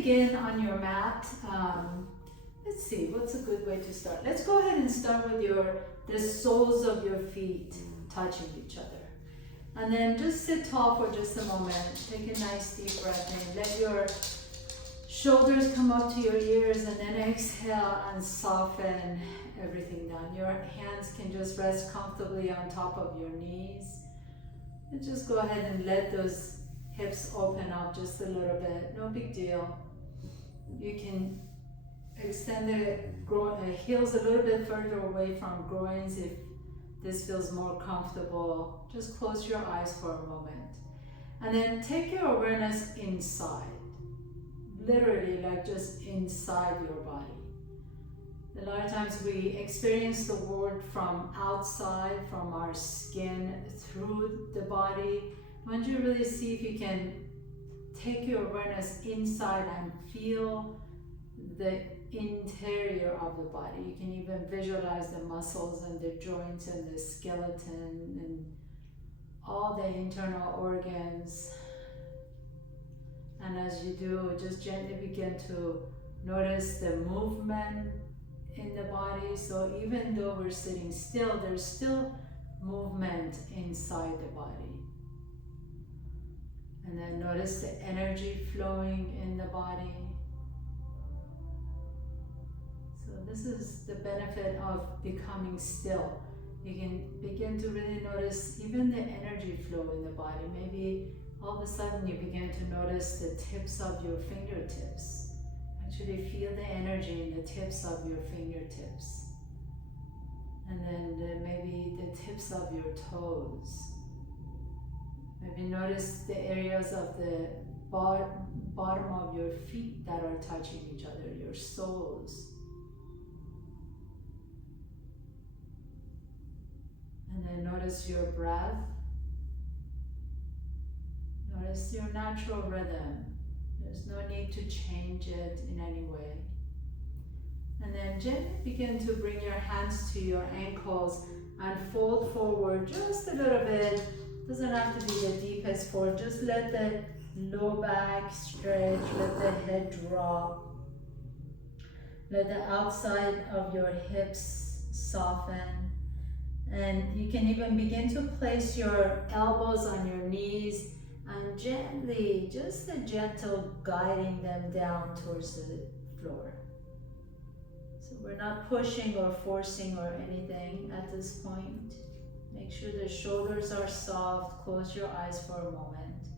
begin on your mat. Let's see, what's a good way to start? Let's go ahead and start with the soles of your feet touching each other. And then just sit tall for just a moment. Take a nice deep breath in. Let your shoulders come up to your ears, and then exhale and soften everything down. Your hands can just rest comfortably on top of your knees. And just go ahead and let those hips open up just a little bit. No big deal. You can extend the heels a little bit further away from groins if this feels more comfortable. Just close your eyes for a moment. And then take your awareness inside. Literally, like just inside your body. A lot of times we experience the world from outside, from our skin, through the body. Why don't you really see if you can take your awareness inside and feel the interior of the body. You can even visualize the muscles and the joints and the skeleton and all the internal organs. And as you do, just gently begin to notice the movement in the body. So even though we're sitting still, there's still movement inside the body. And then notice the energy flowing in the body. So this is the benefit of becoming still. You can begin to really notice even the energy flow in the body. Maybe all of a sudden you begin to notice the tips of your fingertips. Actually feel the energy in the tips of your fingertips. And then maybe the tips of your toes. Maybe notice the areas of the bottom of your feet that are touching each other, your soles. And then notice your breath. Notice your natural rhythm. There's no need to change it in any way. And then gently begin to bring your hands to your ankles and fold forward just a little bit. Doesn't have to be the deepest fold. Just let the low back stretch, let the head drop. Let the outside of your hips soften. And you can even begin to place your elbows on your knees and gently, just a gentle guiding them down towards the floor. So we're not pushing or forcing or anything at this point. Make sure the shoulders are soft. Close your eyes for a moment.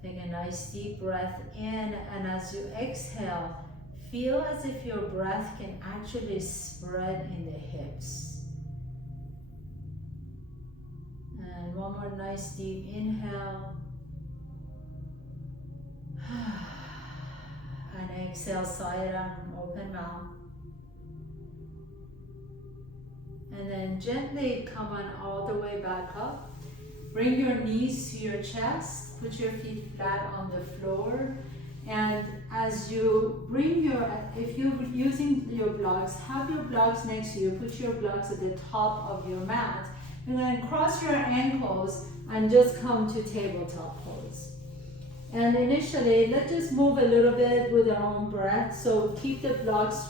Take a nice deep breath in, and as you exhale, feel as if your breath can actually spread in the hips. And one more nice deep inhale. And exhale, sigh it out and open mouth. And then gently come on all the way back up. Bring your knees to your chest. Put your feet flat on the floor. And as you bring if you're using your blocks, have your blocks next to you. Put your blocks at the top of your mat. And then cross your ankles and just come to tabletop pose. And initially, let's just move a little bit with our own breath. So keep the blocks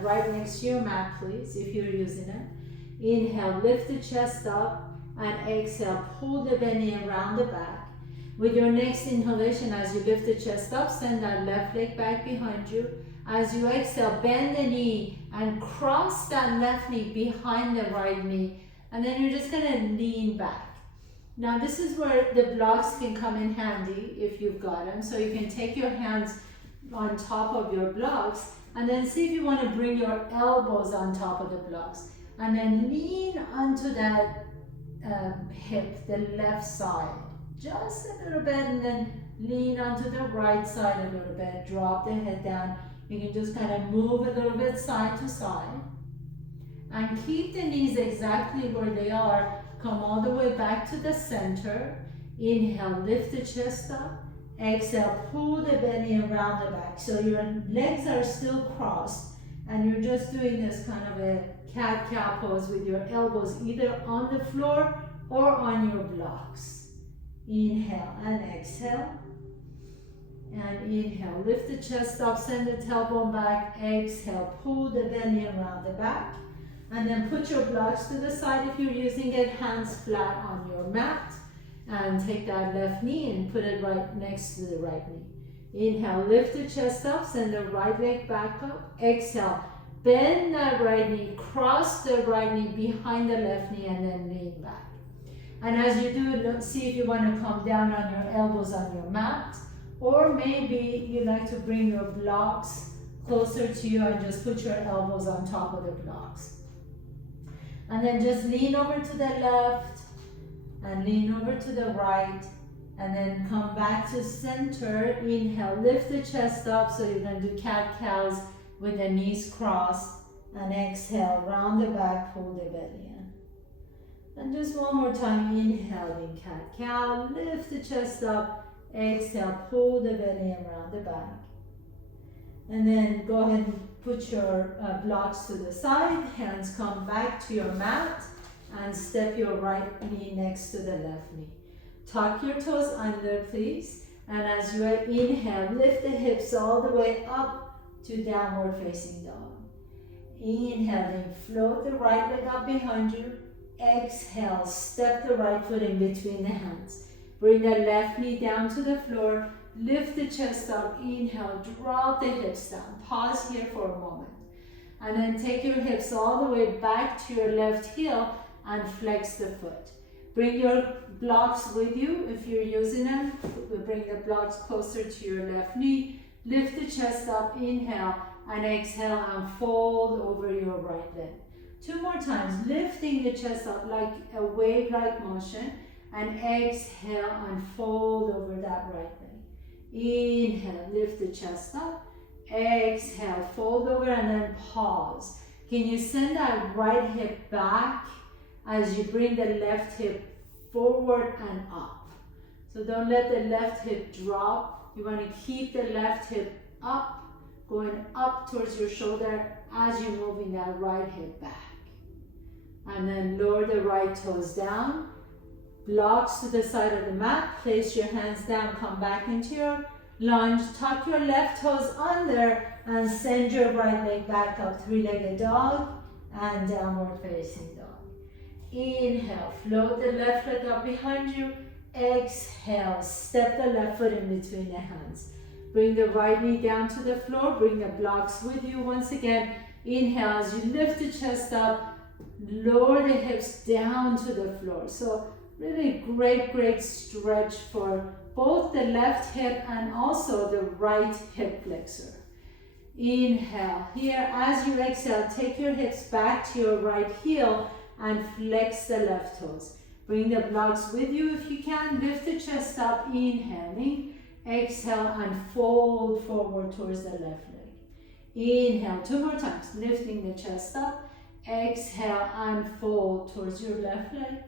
right next to your mat, please, if you're using it. Inhale, lift the chest up, and exhale, pull the belly around the back. With your next inhalation, as you lift the chest up, send that left leg back behind you. As you exhale, bend the knee and cross that left knee behind the right knee. And then you're just gonna lean back. Now this is where the blocks can come in handy if you've got them. So you can take your hands on top of your blocks and then see if you want to bring your elbows on top of the blocks. And then lean onto that hip, the left side, just a little bit, and then lean onto the right side a little bit. Drop the head down. You can just kind of move a little bit side to side. And keep the knees exactly where they are. Come all the way back to the center. Inhale, lift the chest up. Exhale, pull the belly around the back. So your legs are still crossed. And you're just doing this kind of a cat-cow pose with your elbows either on the floor or on your blocks. Inhale and exhale. And inhale, lift the chest up, send the tailbone back. Exhale, pull the belly around the back. And then put your blocks to the side if you're using it, hands flat on your mat. And take that left knee and put it right next to the right knee. Inhale, lift the chest up, send the right leg back up. Exhale, bend that right knee, cross the right knee behind the left knee, and then lean back. And as you do, look, see if you want to come down on your elbows on your mat, or maybe you like to bring your blocks closer to you and just put your elbows on top of the blocks. And then just lean over to the left and lean over to the right, and then come back to center. Inhale, lift the chest up, so you're going to do cat-cows with the knees crossed, and exhale, round the back, pull the belly in. And just one more time, inhaling cat-cow, lift the chest up, exhale, pull the belly around the back. And then go ahead and put your blocks to the side, hands come back to your mat, and step your right knee next to the left knee. Tuck your toes under, please. And as you inhale, lift the hips all the way up to downward facing dog. Inhaling, float the right leg up behind you. Exhale, step the right foot in between the hands. Bring the left knee down to the floor. Lift the chest up. Inhale, drop the hips down. Pause here for a moment. And then take your hips all the way back to your left heel and flex the foot. Bring your blocks with you if you're using them. Bring the blocks closer to your left knee. Lift the chest up, inhale, and exhale, and fold over your right leg. 2 more times, lifting the chest up like a wave-like motion, and exhale and fold over that right leg. Inhale, lift the chest up. Exhale, fold over, and then pause. Can you send that right hip back as you bring the left hip forward and up? So don't let the left hip drop. You want to keep the left hip up, going up towards your shoulder as you're moving that right hip back. And then lower the right toes down. Blocks to the side of the mat. Place your hands down, come back into your lunge. Tuck your left toes under and send your right leg back up. 3-legged dog and downward facing dog. Inhale, float the left leg up behind you. Exhale, step the left foot in between the hands. Bring the right knee down to the floor. Bring the blocks with you once again. Inhale, as you lift the chest up, lower the hips down to the floor. So really great stretch for both the left hip and also the right hip flexor. Inhale. Here, as you exhale, take your hips back to your right heel and flex the left toes. Bring the blocks with you if you can. Lift the chest up, inhaling. Exhale and fold forward towards the left leg. Inhale, 2 more times. Lifting the chest up. Exhale and fold towards your left leg.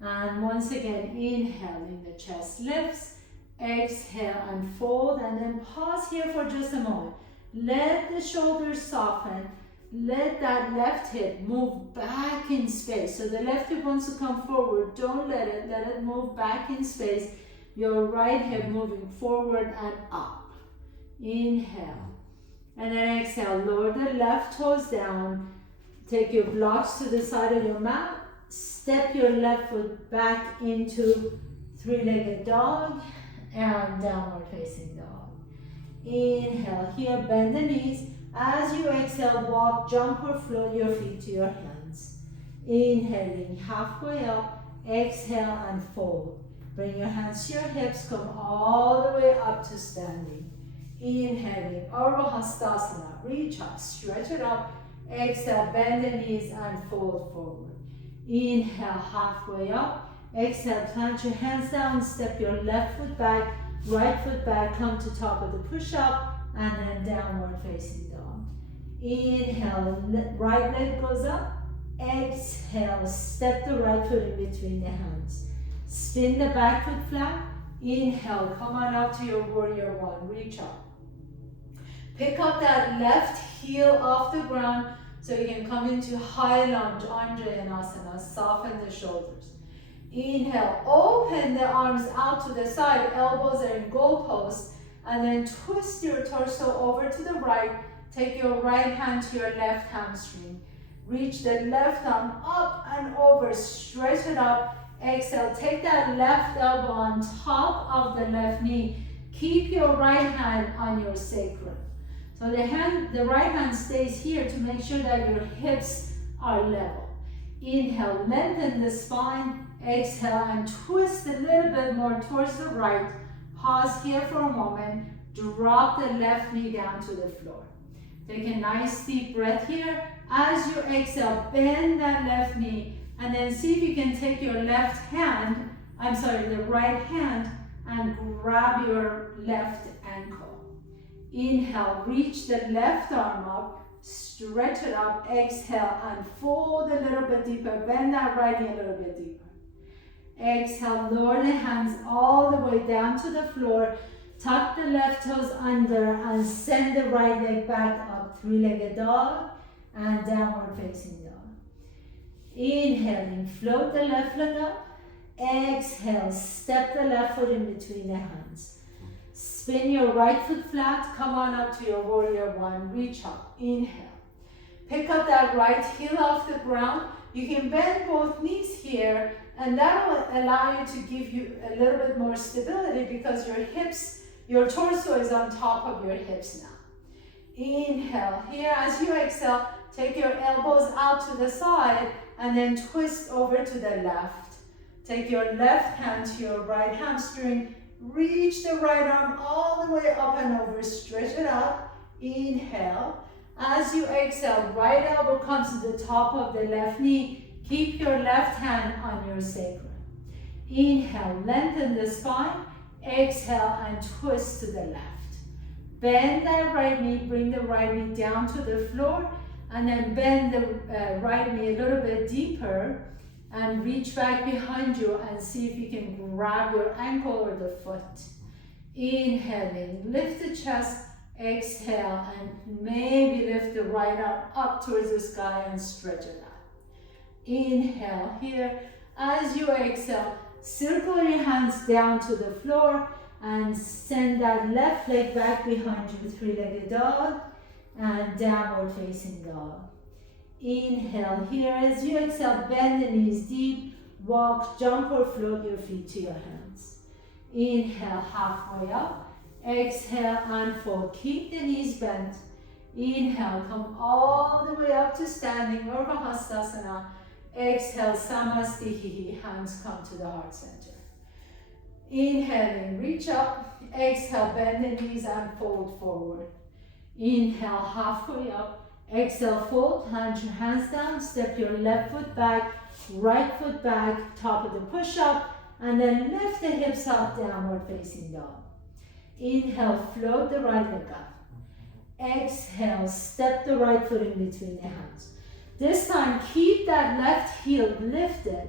And once again, inhaling, the chest lifts. Exhale and fold, and then pause here for just a moment. Let the shoulders soften. Let that left hip move back in space. So the left hip wants to come forward. Don't let it move back in space. Your right hip moving forward and up. Inhale. And then exhale, lower the left toes down. Take your blocks to the side of your mat. Step your left foot back into 3-legged dog and downward facing dog. Inhale here, bend the knees. As you exhale, walk, jump or float your feet to your hands. Inhaling halfway up, exhale and fold. Bring your hands to your hips, come all the way up to standing. Inhaling, Urdhva Hastasana, reach up, stretch it up. Exhale, bend the knees and fold forward. Inhale, halfway up. Exhale, plant your hands down, step your left foot back, right foot back, come to top of the push-up, and then downward facing dog. Inhale, right leg goes up. Exhale, step the right foot in between the hands. Spin the back foot flat. Inhale, come on up to your warrior one, reach up. Pick up that left heel off the ground so you can come into high lunge, Anjayanasana, soften the shoulders. Inhale, open the arms out to the side, elbows are in goalposts, and then twist your torso over to the right. Take your right hand to your left hamstring. Reach the left arm up and over, stretch it up. Exhale, take that left elbow on top of the left knee. Keep your right hand on your sacrum. So the right hand stays here to make sure that your hips are level. Inhale, lengthen the spine. Exhale, and twist a little bit more towards the right. Pause here for a moment. Drop the left knee down to the floor. Take a nice deep breath here. As you exhale, bend that left knee, and then see if you can take your left hand, the right hand, and grab your left ankle. Inhale, reach the left arm up, stretch it up, exhale, and fold a little bit deeper, bend that right knee a little bit deeper. Exhale, lower the hands all the way down to the floor, tuck the left toes under, and send the right leg back up, three-legged dog, and downward facing dog. Inhaling, float the left leg up. Exhale, step the left foot in between the hands. Spin your right foot flat, come on up to your warrior one, reach up, inhale. Pick up that right heel off the ground. You can bend both knees here, and that will allow you to give you a little bit more stability because your hips, your torso is on top of your hips now. Inhale here. As you exhale, take your elbows out to the side and then twist over to the left. Take your left hand to your right hamstring. Reach the right arm all the way up and over. Stretch it up. Inhale. As you exhale, right elbow comes to the top of the left knee. Keep your left hand on your sacrum. Inhale, lengthen the spine. Exhale and twist to the left. Bend that right knee, bring the right knee down to the floor, and then bend the right knee a little bit deeper and reach back behind you and see if you can grab your ankle or the foot. Inhaling, lift the chest, exhale, and maybe lift the right arm up towards the sky and stretch it out. Inhale here. As you exhale, circle your hands down to the floor and send that left leg back behind you, three-legged dog and downward facing dog. Inhale here. As you exhale, bend the knees deep, walk, jump or float your feet to your hands. Inhale, halfway up. Exhale and fold. Keep the knees bent. Inhale, come all the way up to standing, Urdhva Hastasana. Exhale, Samasthiti, hands come to the heart center. Inhaling, reach up. Exhale, bend the knees and fold forward. Inhale, halfway up. Exhale, fold, hand your hands down, step your left foot back, right foot back, top of the push-up, and then lift the hips up, downward facing dog. Inhale, float the right leg up. Exhale, step the right foot in between the hands. This time, keep that left heel lifted,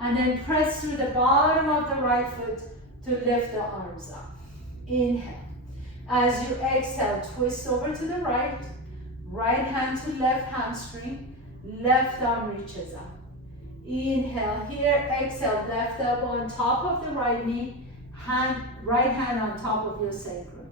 and then press through the bottom of the right foot to lift the arms up. Inhale. As you exhale, twist over to the right. Right hand to left hamstring. Left arm reaches up. Inhale here. Exhale, left elbow on top of the right knee. Right hand on top of your sacrum.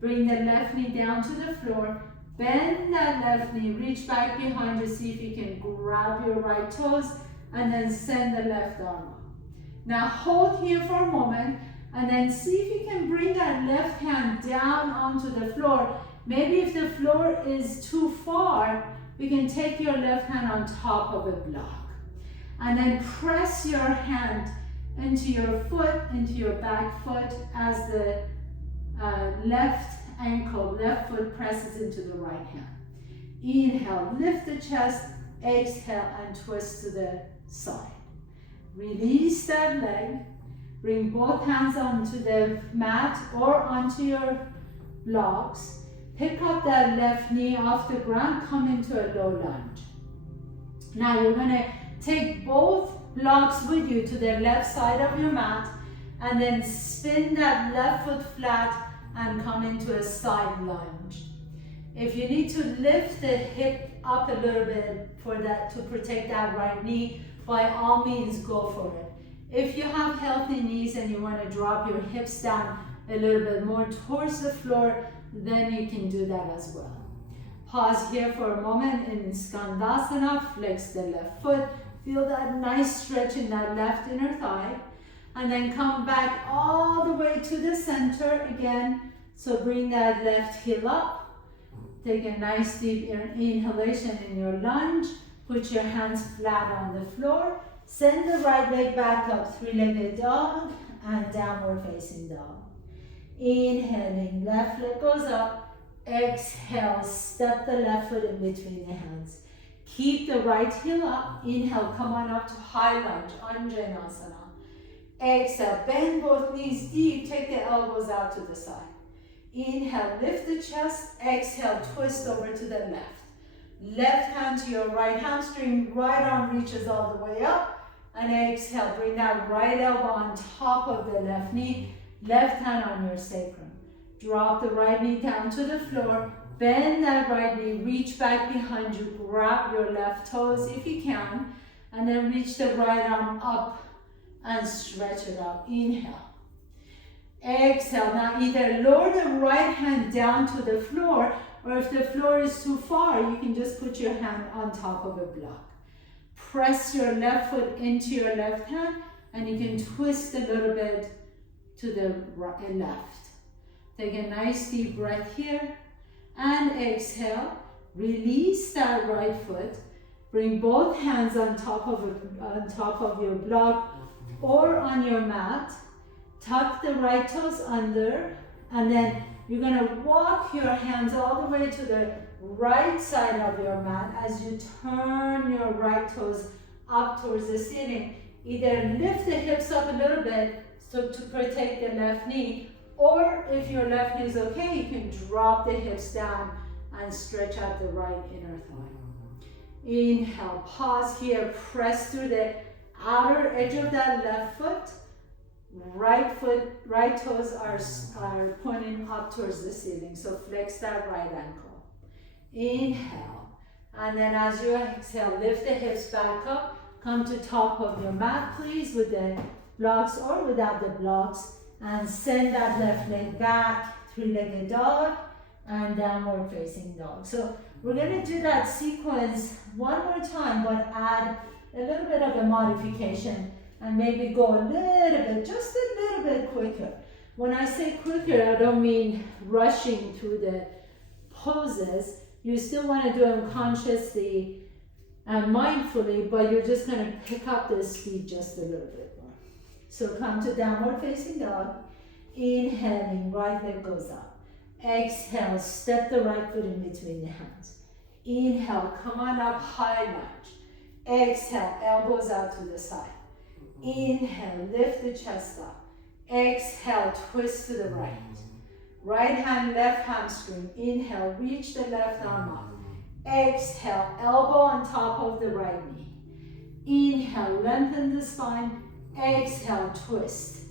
Bring the left knee down to the floor. Bend that left knee. Reach back behind you. See if you can grab your right toes and then send the left arm up. Now hold here for a moment and then see if you can bring that left hand down onto the floor. Maybe if the floor is too far, you can take your left hand on top of a block. And then press your hand into your foot, into your back foot as the left foot presses into the right hand. Inhale, lift the chest, exhale and twist to the side. Release that leg, bring both hands onto the mat or onto your blocks. Pick up that left knee off the ground, come into a low lunge. Now you're going to take both blocks with you to the left side of your mat and then spin that left foot flat and come into a side lunge. If you need to lift the hip up a little bit for that to protect that right knee, by all means go for it. If you have healthy knees and you want to drop your hips down, a little bit more towards the floor, then you can do that as well. Pause here for a moment in Skandasana, flex the left foot, feel that nice stretch in that left inner thigh, and then come back all the way to the center again. So bring that left heel up, take a nice deep inhalation in your lunge, put your hands flat on the floor, send the right leg back up, three-legged dog, and downward facing dog. Inhaling, left leg goes up. Exhale, step the left foot in between the hands. Keep the right heel up. Inhale, come on up to high lunge, Anjanasana. Exhale, bend both knees deep. Take the elbows out to the side. Inhale, lift the chest. Exhale, twist over to the left. Left hand to your right hamstring. Right arm reaches all the way up. And exhale, bring that right elbow on top of the left knee. Left hand on your sacrum. Drop the right knee down to the floor. Bend that right knee. Reach back behind you. Grab your left toes if you can. And then reach the right arm up and stretch it out. Inhale. Exhale. Now either lower the right hand down to the floor, or if the floor is too far, you can just put your hand on top of a block. Press your left foot into your left hand, and you can twist a little bit to the right, left. Take a nice deep breath here, and exhale. Release that right foot. Bring both hands on top of your block or on your mat. Tuck the right toes under, and then you're gonna walk your hands all the way to the right side of your mat as you turn your right toes up towards the ceiling. Either lift the hips up a little bit so to protect the left knee, or if your left knee is okay, you can drop the hips down and stretch out the right inner thigh. Inhale, pause here, press through the outer edge of that left foot. Right toes are pointing up towards the ceiling, so flex that right ankle. Inhale, and then as you exhale, lift the hips back up, come to top of your mat, please, with the blocks or without the blocks, and send that left leg back, three-legged dog, and downward facing dog. So we're going to do that sequence one more time, but add a little bit of a modification and maybe go a little bit, just a little bit quicker. When I say quicker, I don't mean rushing through the poses. You still want to do them consciously and mindfully, but you're just going to pick up the speed just a little bit more. So come to downward facing dog. Inhaling, right leg goes up. Exhale, step the right foot in between the hands. Inhale, come on up, high lunge. Exhale, elbows out to the side. Inhale, lift the chest up. Exhale, twist to the right. Right hand, left hamstring. Inhale, reach the left arm up. Exhale, elbow on top of the right knee. Inhale, lengthen the spine. Exhale, twist.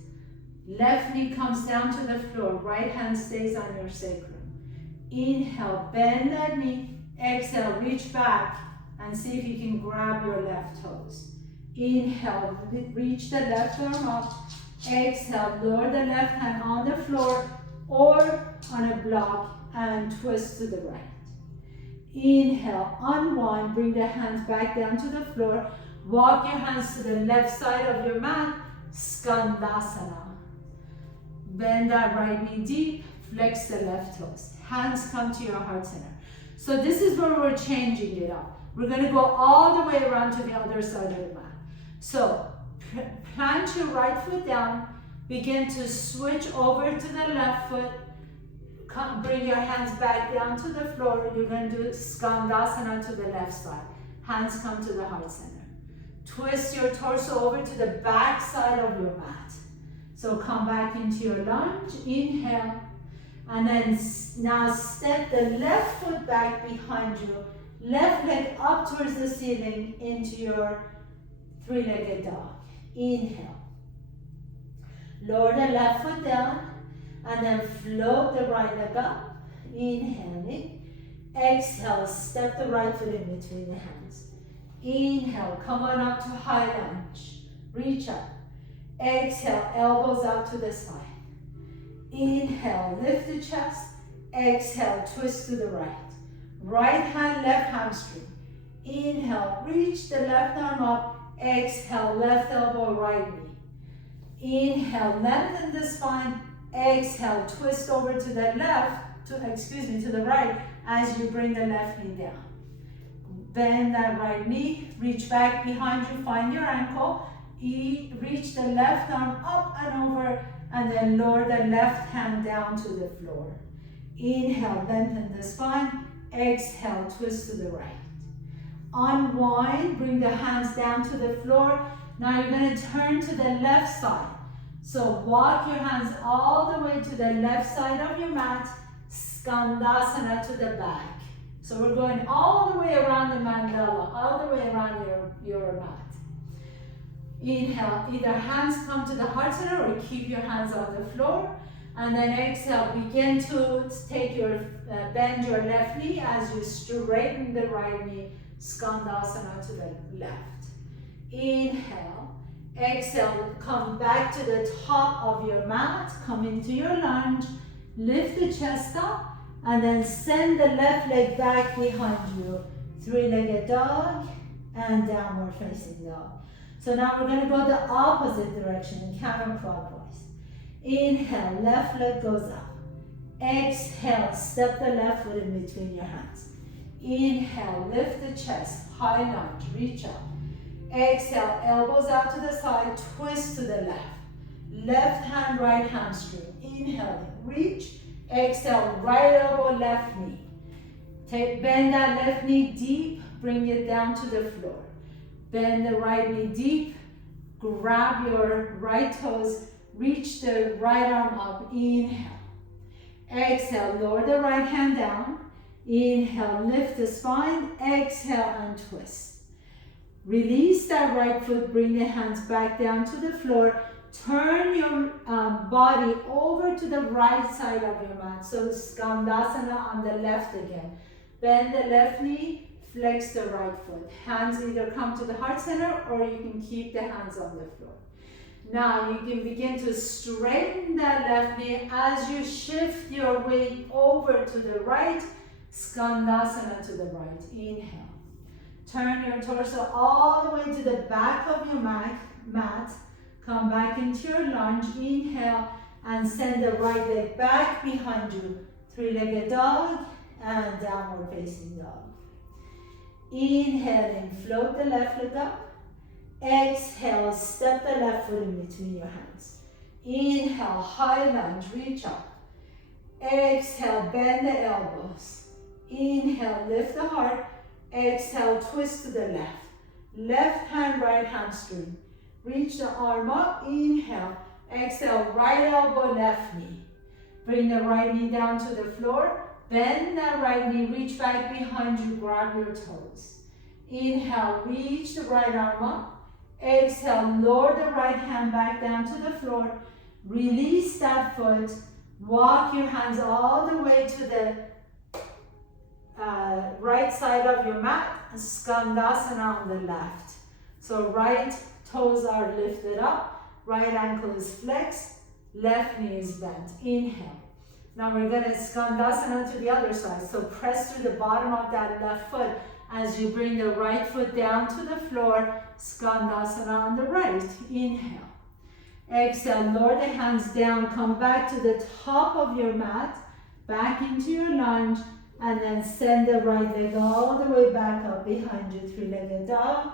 Left knee comes down to the floor. Right hand stays on your sacrum. Inhale, bend that knee. Exhale, reach back and see if you can grab your left toes. Inhale, reach the left arm up. Exhale, lower the left hand on the floor or on a block and twist to the right. Inhale, unwind, bring the hands back down to the floor. Walk your hands to the left side of your mat, Skandasana. Bend that right knee deep, flex the left toes. Hands come to your heart center. So this is where we're changing it up. We're going to go all the way around to the other side of the mat. So plant your right foot down, begin to switch over to the left foot. Bring your hands back down to the floor. You're going to do Skandasana to the left side. Hands come to the heart center. Twist your torso over to the back side of your mat. So come back into your lunge. Inhale. And then now step the left foot back behind you. Left leg up towards the ceiling into your three-legged dog. Inhale. Lower the left foot down and then float the right leg up. Inhaling. Exhale, step the right foot in between the hands. Inhale, come on up to high lunge. Reach up. Exhale, elbows out to the side. Inhale, lift the chest. Exhale, twist to the right. Right hand, left hamstring. Inhale, reach the left arm up. Exhale, left elbow, right knee. Inhale, lengthen the spine. Exhale, twist over to the left, to the right as you bring the left knee down. Bend that right knee, reach back behind you, find your ankle. Reach the left arm up and over, and then lower the left hand down to the floor. Inhale, lengthen the spine. Exhale, twist to the right. Unwind, bring the hands down to the floor. Now you're going to turn to the left side. So walk your hands all the way to the left side of your mat, Skandasana to the back. So we're going all the way around the mandala, all the way around your mat. Inhale, either hands come to the heart center or keep your hands on the floor. And then exhale, begin to take bend your left knee as you straighten the right knee, Skandasana to the left. Inhale, exhale, come back to the top of your mat, come into your lunge, lift the chest up, and then send the left leg back behind you. Three-legged dog and downward facing dog. So now we're going to go the opposite direction, counterclockwise. Inhale, left leg goes up. Exhale, step the left foot in between your hands. Inhale, lift the chest, high lunge, reach up. Exhale, elbows out to the side, twist to the left. Left hand, right hamstring. Inhale, reach. Exhale, right elbow, left knee. Bend that left knee deep, bring it down to the floor. Bend the right knee deep, grab your right toes, reach the right arm up, inhale. Exhale, lower the right hand down. Inhale, lift the spine, exhale and twist. Release that right foot, bring the hands back down to the floor. Turn your body over to the right side of your mat. So Skandasana on the left again. Bend the left knee, flex the right foot. Hands either come to the heart center or you can keep the hands on the floor. Now you can begin to straighten that left knee as you shift your weight over to the right. Skandasana to the right. Inhale. Turn your torso all the way to the back of your mat. Come back into your lunge. Inhale and send the right leg back behind you. Three-legged dog and downward facing dog. Inhaling, float the left leg up. Exhale, step the left foot in between your hands. Inhale, high lunge, reach up. Exhale, bend the elbows. Inhale, lift the heart. Exhale, twist to the left. Left hand, right hamstring. Reach the arm up, inhale. Exhale, right elbow, left knee. Bring the right knee down to the floor. Bend that right knee, reach back behind you, grab your toes. Inhale, reach the right arm up. Exhale, lower the right hand back down to the floor. Release that foot. Walk your hands all the way to the right side of your mat. Skandasana on the left. So right toes are lifted up. Right ankle is flexed. Left knee is bent. Inhale. Now we're going to Skandasana to the other side. So press through the bottom of that left foot as you bring the right foot down to the floor. Skandasana on the right. Inhale. Exhale, lower the hands down. Come back to the top of your mat. Back into your lunge. And then send the right leg all the way back up behind you. Three-legged dog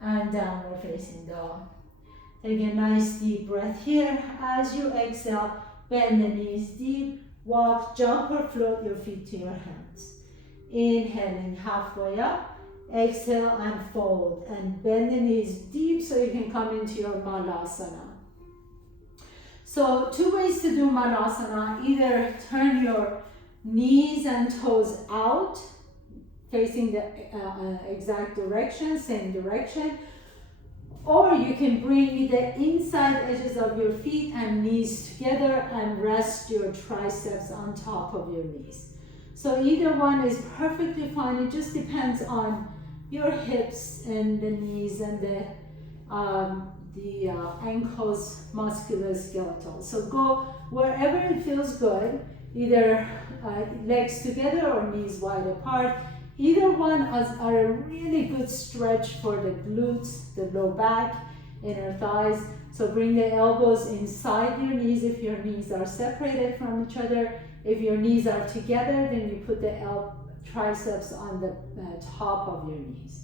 and downward facing dog. Take a nice deep breath here. As you exhale, bend the knees deep. Walk, jump or float your feet to your hands. Inhaling halfway up. Exhale and fold. And bend the knees deep so you can come into your Malasana. So 2 ways to do Malasana. Either turn your knees and toes out, facing the exact direction, same direction. Or you can bring the inside edges of your feet and knees together and rest your triceps on top of your knees. So either one is perfectly fine. It just depends on your hips and the knees and the ankles, musculoskeletal. So go wherever it feels good, either legs together or knees wide apart. Either one are a really good stretch for the glutes, the low back, inner thighs. So bring the elbows inside your knees if your knees are separated from each other. If your knees are together, then you put the triceps on the top of your knees.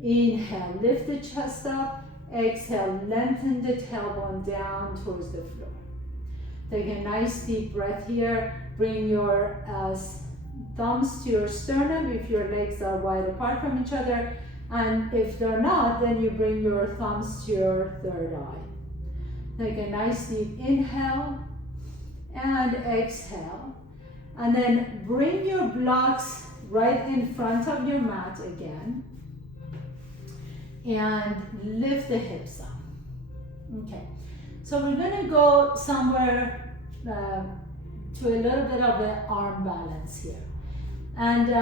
Inhale, lift the chest up. Exhale, lengthen the tailbone down towards the floor. Take a nice deep breath here. Bring your thumbs to your sternum if your legs are wide apart from each other. And if they're not, then you bring your thumbs to your third eye. Take a nice deep inhale and exhale. And then bring your blocks right in front of your mat again. And lift the hips up. Okay, so we're gonna go somewhere to a little bit of an arm balance here. And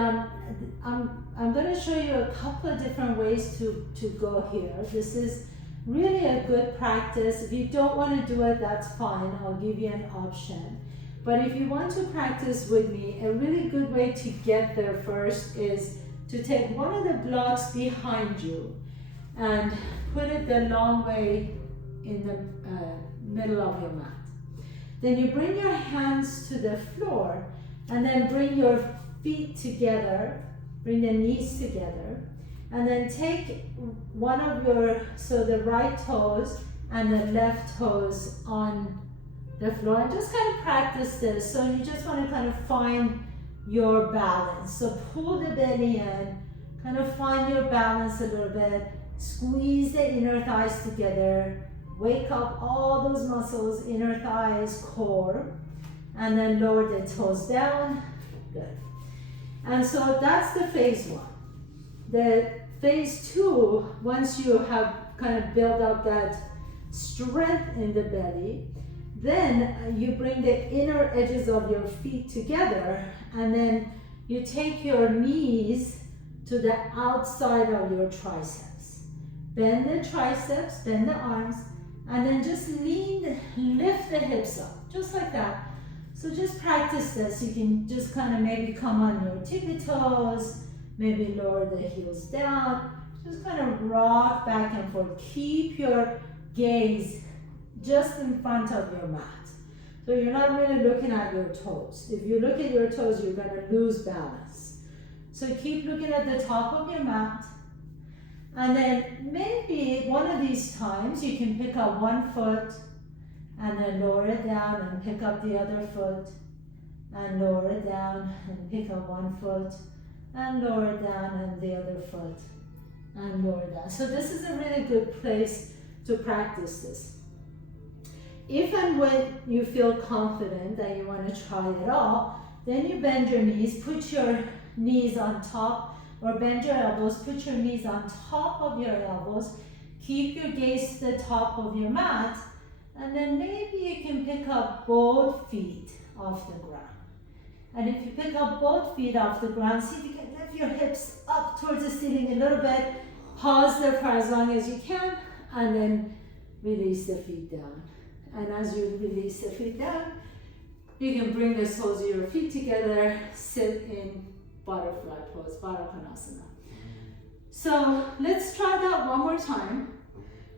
I'm gonna show you a couple of different ways to go here. This is really a good practice. If you don't wanna do it, that's fine. I'll give you an option. But if you want to practice with me, a really good way to get there first is to take one of the blocks behind you and put it the long way in the middle of your mat. Then you bring your hands to the floor and then bring your feet together, bring the knees together, and then take one of so the right toes and the left toes on the floor, and just kind of practice this. So you just want to kind of find your balance. So pull the belly in, kind of find your balance a little bit. Squeeze the inner thighs together. Wake up all those muscles, inner thighs, core. And then lower the toes down. Good. And so that's the phase one. The phase two, once you have kind of built up that strength in the belly, then you bring the inner edges of your feet together, and then you take your knees to the outside of your triceps. Bend the triceps, bend the arms, and then just lift the hips up, just like that. So just practice this. You can just kind of maybe come on your tippy toes, maybe lower the heels down, just kind of rock back and forth. Keep your gaze just in front of your mat. So you're not really looking at your toes. If you look at your toes, you're gonna lose balance. So keep looking at the top of your mat. And then maybe one of these times you can pick up one foot and then lower it down and pick up the other foot and lower it down and pick up one foot and lower it down and the other foot and lower it down. So this is a really good place to practice this. If and when you feel confident that you want to try it all, then you bend your knees, put your knees on top, or bend your elbows, put your knees on top of your elbows, keep your gaze to the top of your mat, and then maybe you can pick up both feet off the ground. And if you pick up both feet off the ground, see if you can lift your hips up towards the ceiling a little bit, pause there for as long as you can, and then release the feet down. And as you release the feet down, you can bring the soles of your feet together, sit in butterfly pose, Baddha Konasana. So let's try that one more time.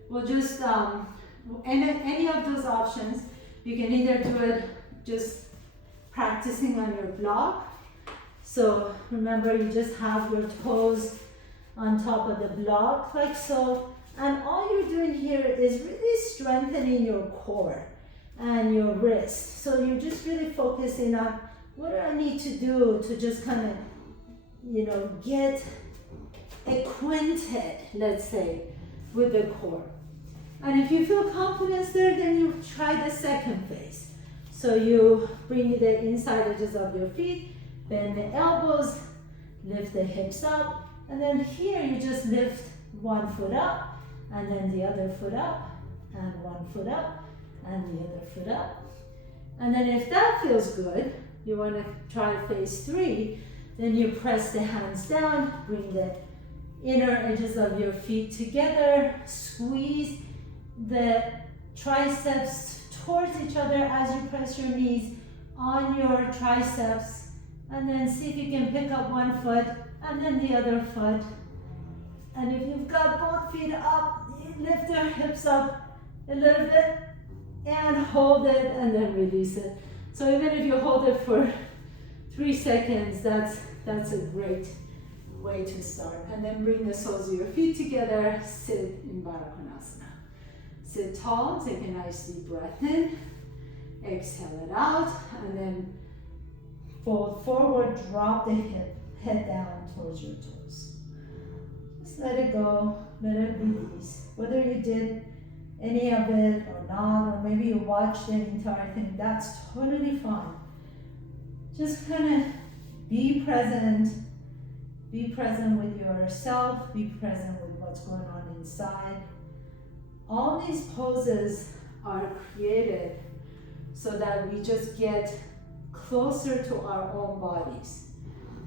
We'll just, any of those options, you can either do it just practicing on your block. So remember, you just have your toes on top of the block, like so. And all you're doing here is really strengthening your core and your wrist. So you're just really focusing on what do I need to do to just kind of, you know, get acquainted, let's say, with the core. And if you feel confidence there, then you try the second phase. So you bring the inside edges of your feet, bend the elbows, lift the hips up, and then here you just lift one foot up, and then the other foot up, and one foot up, and the other foot up. And then if that feels good, you want to try phase three, then you press the hands down, bring the inner edges of your feet together, squeeze the triceps towards each other as you press your knees on your triceps. And then see if you can pick up one foot and then the other foot. And if you've got both feet up, you lift your hips up a little bit and hold it and then release it. So even if you hold it for 3 seconds, that's a great way to start. And then bring the soles of your feet together, sit in Baddha-Konasana. Sit tall, take a nice deep breath in, exhale it out, and then fold forward, drop the head down towards your toes. Just let it go, let it release. Whether you did any of it or not, or maybe you watched the entire thing, that's totally fine. Just kind of be present with yourself, be present with what's going on inside. All these poses are created so that we just get closer to our own bodies.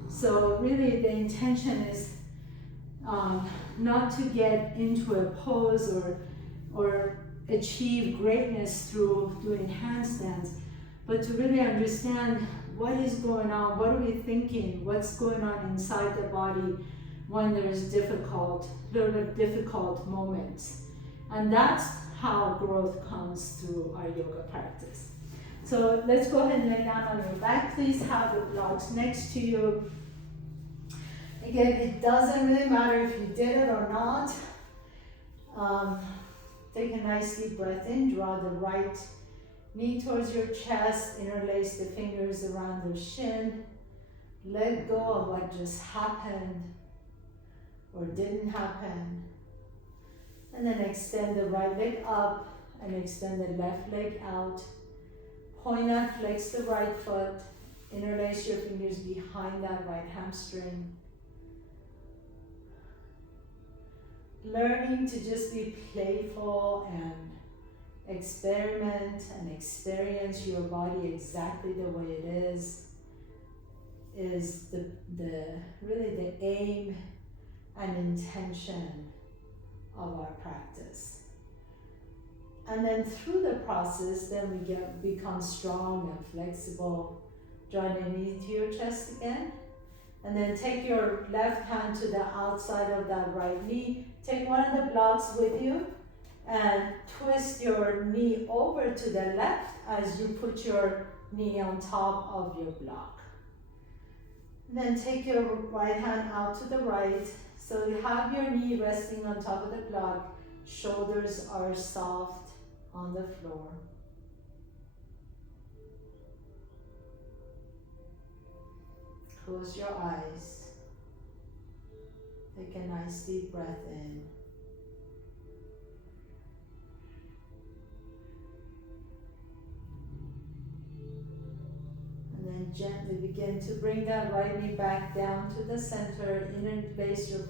So really the intention is not to get into a pose or achieve greatness through doing handstands, but to really understand what is going on, what are we thinking, what's going on inside the body when there's little bit difficult moments. And that's how growth comes through our yoga practice. So let's go ahead and lay down on your back. Please have the blocks next to you. Again, it doesn't really matter if you did it or not. Take a nice deep breath in, draw the right knee towards your chest, interlace the fingers around the shin. Let go of what just happened or didn't happen. And then extend the right leg up and extend the left leg out. Point and flex the right foot. Interlace your fingers behind that right hamstring. Learning to just be playful and experiment and experience your body exactly the way it is really the aim and intention of our practice. And then through the process, then we become strong and flexible. Draw the knee to your chest again. And then take your left hand to the outside of that right knee. Take one of the blocks with you and twist your knee over to the left as you put your knee on top of your block. And then take your right hand out to the right. So you have your knee resting on top of the block. Shoulders are soft on the floor. Close your eyes. Take a nice deep breath in. And then gently begin to bring that right knee back down to the center. Interlace your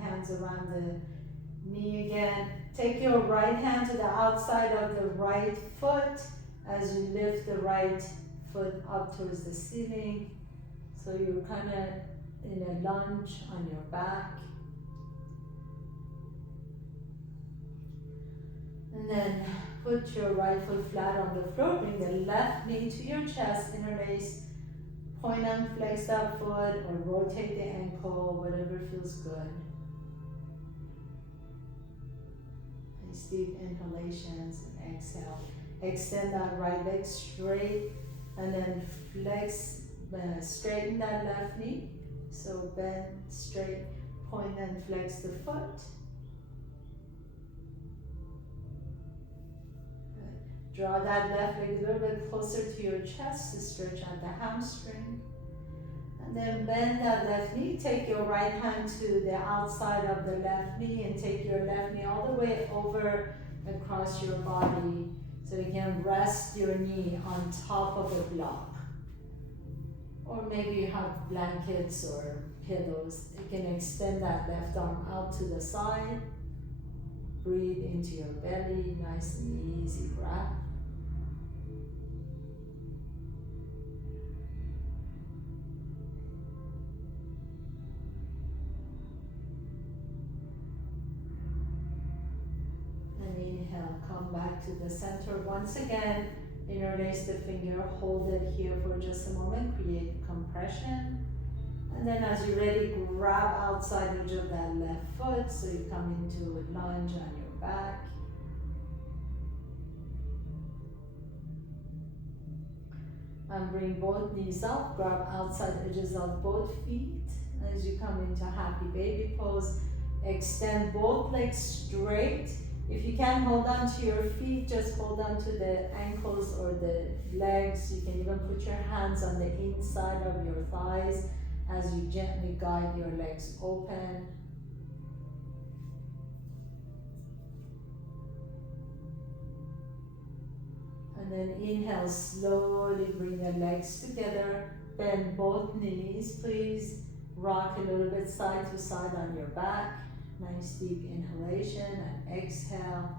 hands around the knee again. Take your right hand to the outside of the right foot as you lift the right foot up towards the ceiling. So you're kind of in a lunge on your back. And then put your right foot flat on the floor. Bring the left knee to your chest. Interlace. Point and flex that foot or rotate the ankle, whatever feels good. Nice deep inhalations and exhale. Extend that right leg straight and then flex. Straighten that left knee. So bend straight, point and flex the foot. Good. Draw that left leg a little bit closer to your chest to stretch out the hamstring. And then bend that left knee. Take your right hand to the outside of the left knee and take your left knee all the way over across your body. So again, rest your knee on top of the block. Or maybe you have blankets or pillows. You can extend that left arm out to the side. Breathe into your belly, nice and easy breath. And inhale and come back to the center. Once again, interlace the finger, hold it here for just a moment, create compression. And then as you're ready, grab outside edge of that left foot, so you come into lunge on your back. And bring both knees up, grab outside edges of both feet. As you come into happy baby pose, extend both legs straight. If you can't hold on to your feet, just hold on to the ankles or the legs. You can even put your hands on the inside of your thighs as you gently guide your legs open. And then inhale, slowly bring the legs together. Bend both knees, please. Rock a little bit side to side on your back. Nice deep inhalation and exhale.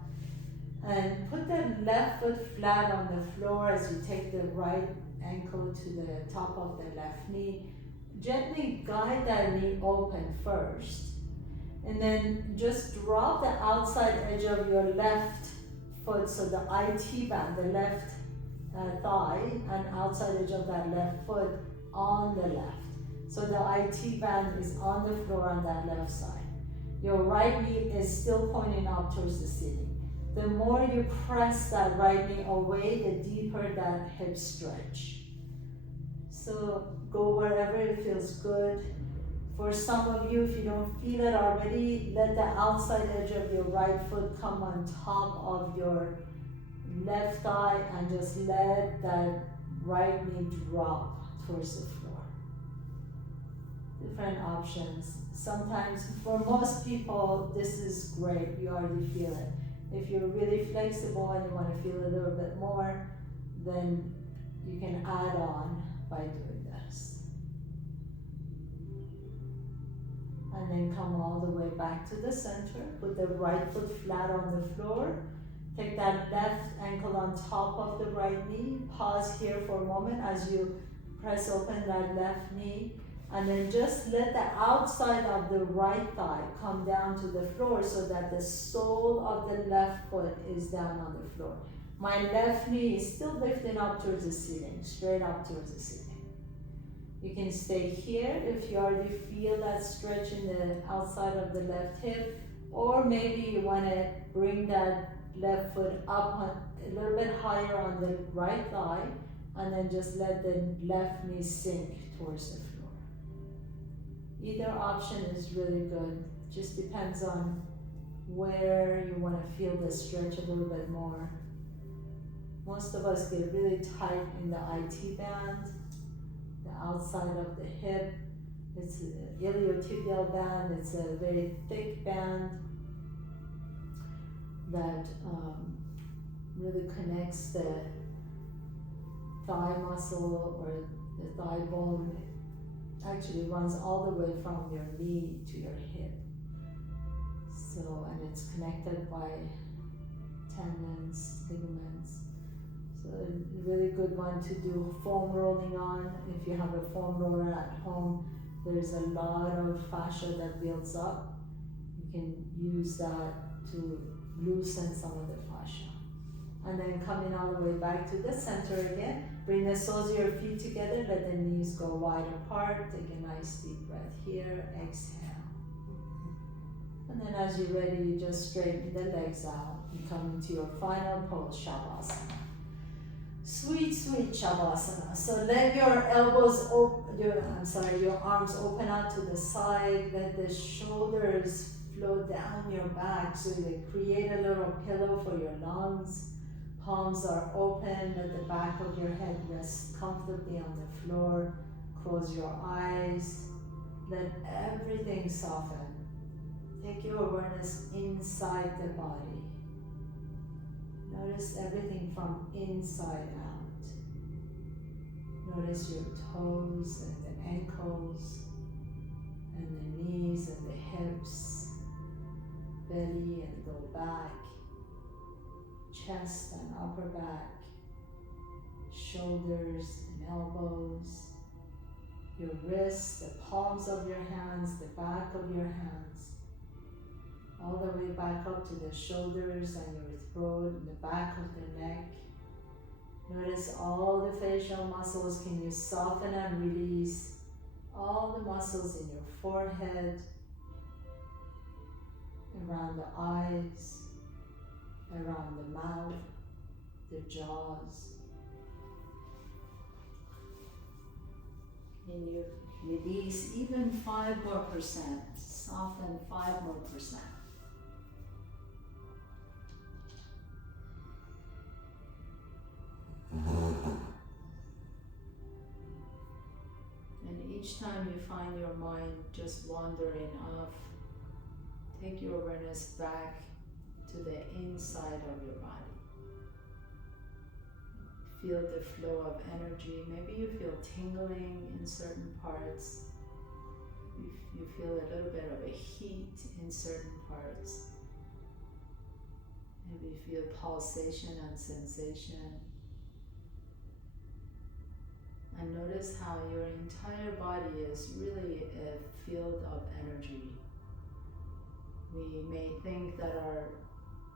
And put the left foot flat on the floor as you take the right ankle to the top of the left knee. Gently guide that knee open first. And then just drop the outside edge of your left foot, so the IT band, the left thigh, and outside edge of that left foot on the left. So the IT band is on the floor on that left side. Your right knee is still pointing up towards the ceiling. The more you press that right knee away, the deeper that hip stretch. So go wherever it feels good. For some of you, if you don't feel it already, let the outside edge of your right foot come on top of your left thigh and just let that right knee drop towards the floor. Different options. Sometimes, for most people, this is great. You already feel it. If you're really flexible and you want to feel a little bit more, then you can add on by doing this. And then come all the way back to the center. Put the right foot flat on the floor. Take that left ankle on top of the right knee. Pause here for a moment as you press open that left knee. And then just let the outside of the right thigh come down to the floor so that the sole of the left foot is down on the floor. My left knee is still lifting up towards the ceiling, straight up towards the ceiling. You can stay here if you already feel that stretch in the outside of the left hip, or maybe you want to bring that left foot up a little bit higher on the right thigh, and then just let the left knee sink towards the floor. Either option is really good. Just depends on where you want to feel the stretch a little bit more. Most of us get really tight in the IT band, the outside of the hip. It's an iliotibial band. It's a very thick band that really connects the thigh muscle or the thigh bone. Actually runs all the way from your knee to your hip. So, and it's connected by tendons, ligaments. So a really good one to do foam rolling on. If you have a foam roller at home, there's a lot of fascia that builds up. You can use that to loosen some of the fascia. And then coming all the way back to the center again. Bring the soles of your feet together, let the knees go wide apart. Take a nice deep breath here, exhale. And then as you're ready, you just straighten the legs out and come into your final pose, Shavasana. Sweet, sweet Shavasana. So let your elbows open, your arms open out to the side. Let the shoulders flow down your back so they create a little pillow for your lungs. Palms are open, let the back of your head rest comfortably on the floor. Close your eyes, let everything soften. Take your awareness inside the body. Notice everything from inside out. Notice your toes and the ankles, and the knees and the hips, belly and low back, chest and upper back, shoulders and elbows, your wrists, the palms of your hands, the back of your hands. all the way back up to the shoulders and your throat and the back of the neck. Notice all the facial muscles. Can you soften and release all the muscles in your forehead, around the eyes, around the mouth, the jaws. Can you release even 5 more percent? Soften 5 more percent. And each time you find your mind just wandering off, take your awareness back to the inside of your body. Feel the flow of energy. Maybe you feel tingling in certain parts. You feel a little bit of a heat in certain parts. Maybe you feel pulsation and sensation. And notice how your entire body is really a field of energy. We may think that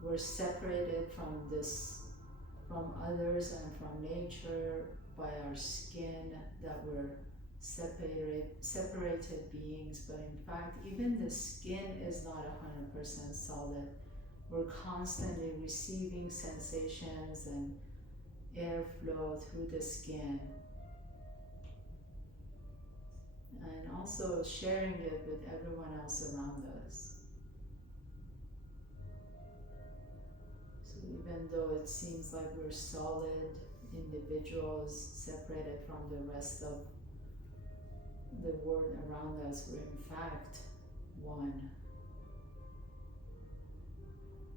we're separated from others and from nature by our skin, that we're separated beings, but in fact, even the skin is not 100% solid. We're constantly receiving sensations and airflow through the skin, and also sharing it with everyone else around us. So even though it seems like we're solid individuals separated from the rest of the world around us, we're in fact one.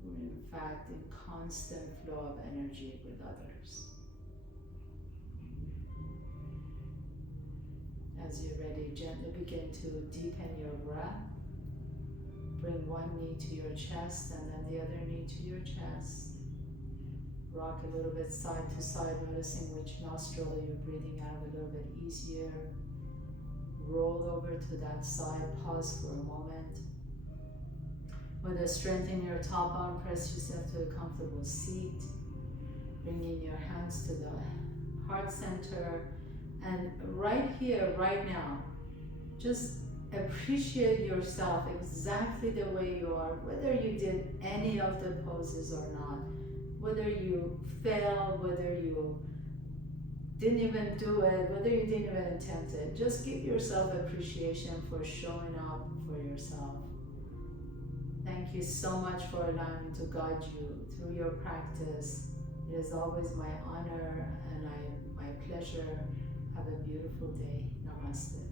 We're in fact in constant flow of energy with others. As you're ready, gently begin to deepen your breath. Bring one knee to your chest and then the other knee to your chest. Rock a little bit side to side, noticing which nostril you're breathing out a little bit easier. Roll over to that side, pause for a moment. With a strength in your top arm, press yourself to a comfortable seat. Bringing your hands to the heart center. And right here, right now, just appreciate yourself exactly the way you are, whether you did any of the poses or not, whether you failed, whether you didn't even do it, whether you didn't even attempt it. Just give yourself appreciation for showing up for yourself. Thank you so much for allowing me to guide you through your practice. It is always my honor and my pleasure. Have a beautiful day. Namaste.